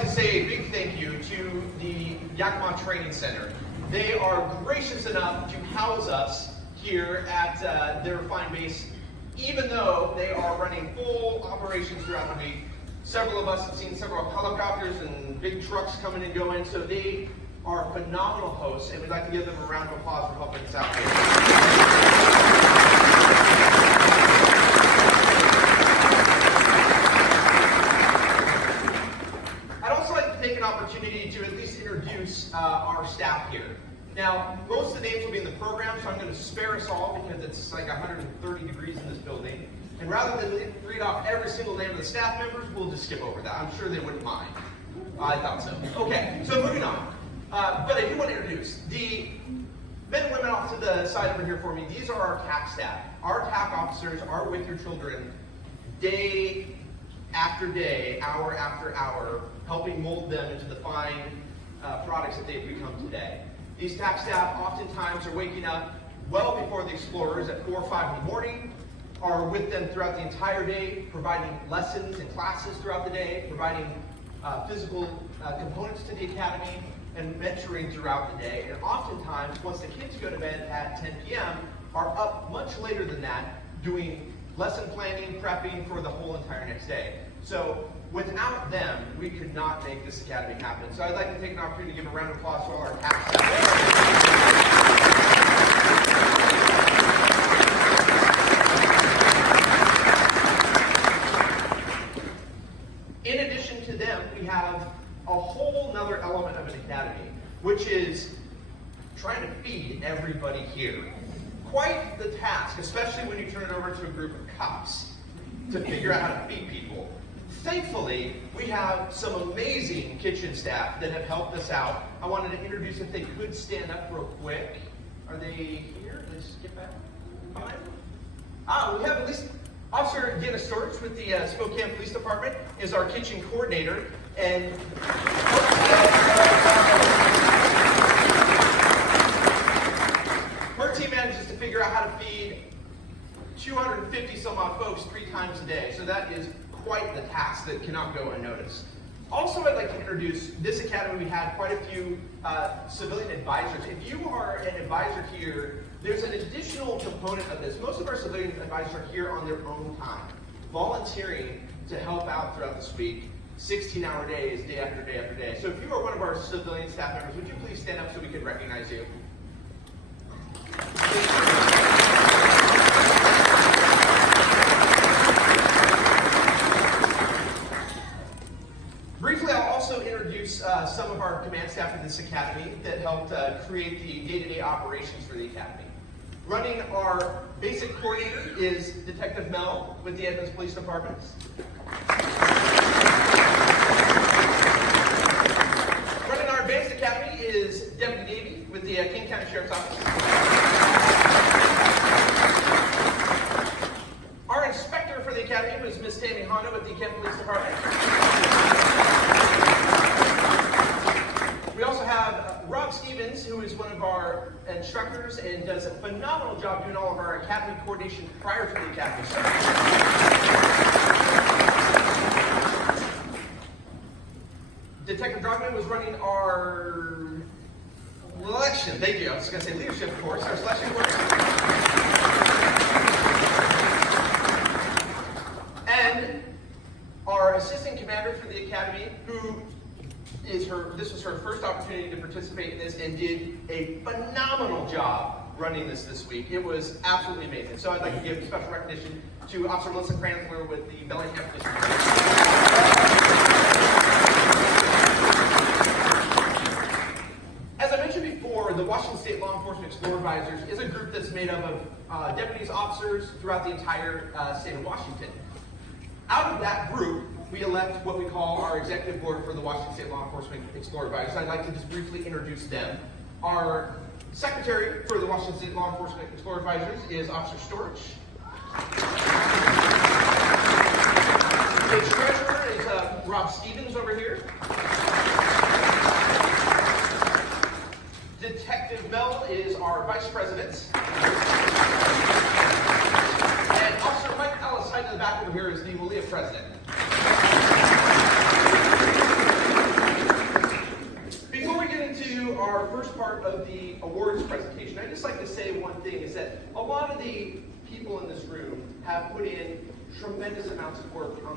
like to say a big thank you to the Yakima Training Center. They are gracious enough to house us here at their fine base, even though they are running full operations throughout the week. Several of us have seen several helicopters and big trucks coming and going, so they are phenomenal hosts, and we'd like to give them a round of applause for helping us out here. Opportunity to at least introduce our staff here. Now, most of the names will be in the program, so I'm going to spare us all because it's like 130 degrees in this building. And rather than read off every single name of the staff members, we'll just skip over that. I'm sure they wouldn't mind. I thought so. Okay, so moving on. But I do want to introduce the men and women off to the side over here for me. These are our TAC staff. Our TAC officers are with your children day after day, hour after hour, helping mold them into the fine products that they've become today. These TAC staff oftentimes are waking up well before the explorers at 4 or 5 in the morning, are with them throughout the entire day, providing lessons and classes throughout the day, providing physical components to the academy, and mentoring throughout the day. And oftentimes, once the kids go to bed at 10 p.m., are up much later than that, doing lesson planning, prepping for the whole entire next day. So without them, we could not make this academy happen. So I'd like to take an opportunity to give a round of applause to all our TAC staff. In addition to them, we have a whole nother element of an academy, which is trying to feed everybody here. Quite the task, especially when you turn it over to a group of cops to figure out how to feed people. Thankfully, we have some amazing kitchen staff that have helped us out. I wanted to introduce, if they could stand up real quick. Are they here? Did they skip back? We have at least Officer Dennis Storch with the Spokane Police Department is our kitchen coordinator. And her team manages to figure out how to feed 250 some odd folks 3 times a day. So that is quite the task that cannot go unnoticed. Also, I'd like to introduce this academy. We had quite a few civilian advisors. If you are an advisor here, there's an additional component of this. Most of our civilian advisors are here on their own time, volunteering to help out throughout this week, 16-hour days, day after day after day. So if you are one of our civilian staff members, would you please stand up so we can recognize you? Briefly, I'll also introduce some of our command staff in this academy that helped create the day-to-day operations for the academy. Running our basic coordinator is Detective Mel with the Edmonds Police Department. Running our advanced academy is Deputy Davey with the King County Sheriff's Office. Our inspector for the academy was Miss Tammy Honda with the Kent Police Department. We also have Rob Stevens, who is one of our instructors and does a phenomenal job doing all of our academy coordination prior to the academy start. Detective Drogman was running our election. Thank you. I was going to say leadership course, our selection course. And our assistant commander for the academy, who this was her first opportunity to participate in this and did a phenomenal job running this week. It was absolutely amazing. So I'd like to give special recognition to Officer Melissa Kranzler with the Bellingham Police Department. As I mentioned before, the Washington State Law Enforcement Explorer Advisors is a group that's made up of deputies, officers throughout the entire state of Washington. Out of that group, we elect what we call our executive board for the Washington State Law Enforcement Explorer Advisors. I'd like to just briefly introduce them. Our secretary for the Washington State Law Enforcement Explorer Advisors is Officer Storch. The treasurer is Rob Stevens over here. Detective Mel is our vice president. And Officer Mike Ellis, right in the back over here, is the WLEEA president. our first part of the awards presentation. I'd just like to say one thing, is that a lot of the people in this room have put in tremendous amounts of work on